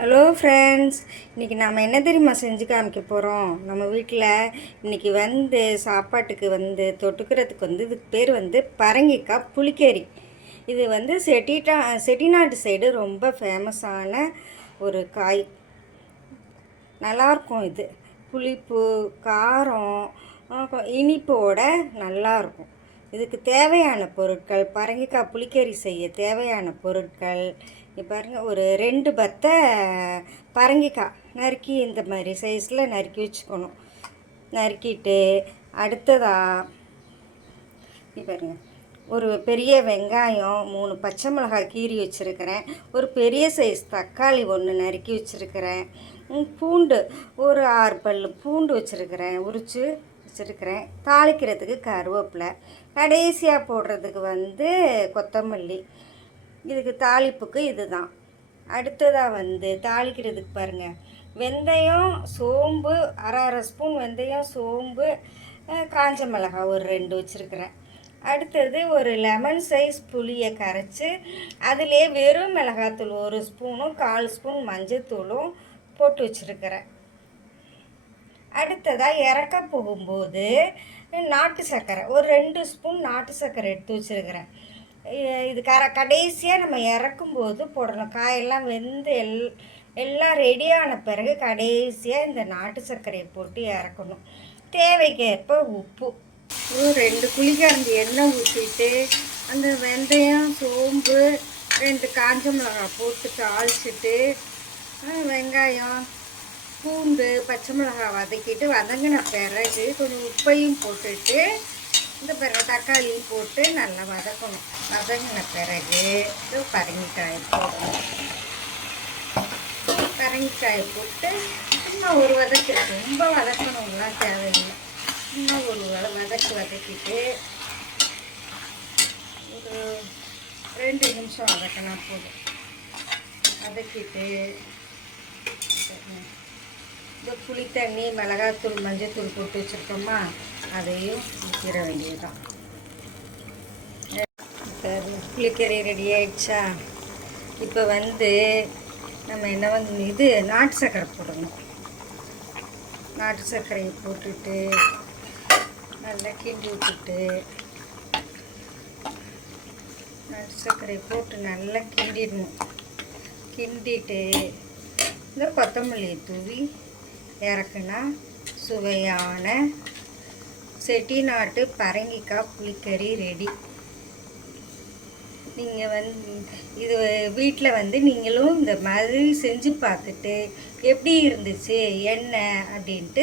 Hello friends, இன்றைக்கி நம்ம என்ன தெரியுமா செஞ்சு காமிக்க போகிறோம். நம்ம வீட்டில் இன்றைக்கி சாப்பாட்டுக்கு தொட்டுக்கிறதுக்கு இதுக்கு பேர் பரங்கிக்காய் புளிக்கறி. இது செட்டிநாடு சைடு ரொம்ப ஃபேமஸான ஒரு காய். நல்லாயிருக்கும். இது புளிப்பு காரம் இனிப்போட நல்லாயிருக்கும். இதுக்கு தேவையான பொருட்கள், பரங்கிக்காய் புளிக்கறி செய்ய தேவையான பொருட்கள் பாருங்கள். ஒரு 2 பத்தை பரங்கிக்காய் நறுக்கி இந்த மாதிரி சைஸில் நறுக்கி வச்சுக்கணும். நறுக்கிட்டு அடுத்ததாக பாருங்கள், ஒரு பெரிய வெங்காயம், 3 பச்சை மிளகாய் கீறி வச்சுருக்கிறேன். ஒரு பெரிய சைஸ் தக்காளி 1 நறுக்கி வச்சுருக்கிறேன். பூண்டு ஒரு 6 பல் பூண்டு வச்சுருக்கிறேன், உரித்து வச்சுருக்கிறேன். தாளிக்கிறதுக்கு கருவேப்பிலை, கடைசியாக போடுறதுக்கு கொத்தமல்லி. இதுக்கு தாளிப்புக்கு இதுதான். அடுத்ததாக தாளிக்கிறதுக்கு பாருங்கள், வெந்தயம் சோம்பு அரை ஸ்பூன் வெந்தயம், சோம்பு, காஞ்ச மிளகாய் ஒரு 2 வச்சுருக்கிறேன். அடுத்தது ஒரு லெமன் சைஸ் புளியை கரைச்சி அதிலே வெறும் மிளகாத்தூள் 1 ஸ்பூனும் 1/4 ஸ்பூன் மஞ்சத்தூளும் போட்டு வச்சுருக்கிறேன். அடுத்ததாக இறக்க போகும்போது நாட்டு சர்க்கரை ஒரு 2 ஸ்பூன் நாட்டு சர்க்கரை எடுத்து வச்சுருக்கிறேன். இது கடைசியாக நம்ம இறக்கும்போது போடணும். காயெல்லாம் வெந்து எல்லாம் ரெடியான பிறகு கடைசியாக இந்த நாட்டு சர்க்கரையை போட்டு இறக்கணும். தேவைக்கேற்ப உப்பு, ஒரு 2 குழிக்கரண்டி எண்ணெய் ஊற்றிட்டு அந்த வெந்தயம் சோம்பு 2 காஞ்ச மிளகாய் போட்டு தாளிச்சிட்டு வெங்காயம் பூண்டு பச்சை மிளகாய் வதக்கிட்டு வதங்கின பிறகு கொஞ்சம் உப்பையும் போட்டுட்டு இந்த பிறகு தக்காளியும் போட்டு நல்லா வதக்கணும். வதங்கின பிறகு பரங்கிக்காயை போடணும். பரங்கிக்காயை போட்டு சும்மா ஒரு வதக்கு, ரொம்ப வதக்கணும்லாம் தேவையில்லை. சும்மா ஒரு வதக்கிட்டு ஒரு 2 நிமிஷம் வதக்கினா போதும். வதக்கிட்டு இந்த புளி தண்ணி, மிளகாத்தூள், மஞ்சத்தூள் போட்டு வச்சுருக்கோமா, அதையும் ஊற்றிட வேண்டியதுதான். புளிக்கறி ரெடி ஆயிடுச்சா? இப்போ நம்ம என்ன நாட்டு சர்க்கரை போடணும். நாட்டு சர்க்கரையை போட்டுட்டு நல்லா கிண்டி விட்டுட்டு, நாட்டு சர்க்கரையை போட்டு நல்லா கிண்டிடணும். கிண்டிட்டு இந்த கொத்தமல்லி தூவி இறக்குனா சுவையான செட்டிநாட்டு பரங்கிக்காய் புளிக்கறி ரெடி. நீங்கள் இது வீட்டில் நீங்களும் இந்த மாதிரி செஞ்சு பார்த்துட்டு எப்படி இருந்துச்சு என்ன அப்படின்ட்டு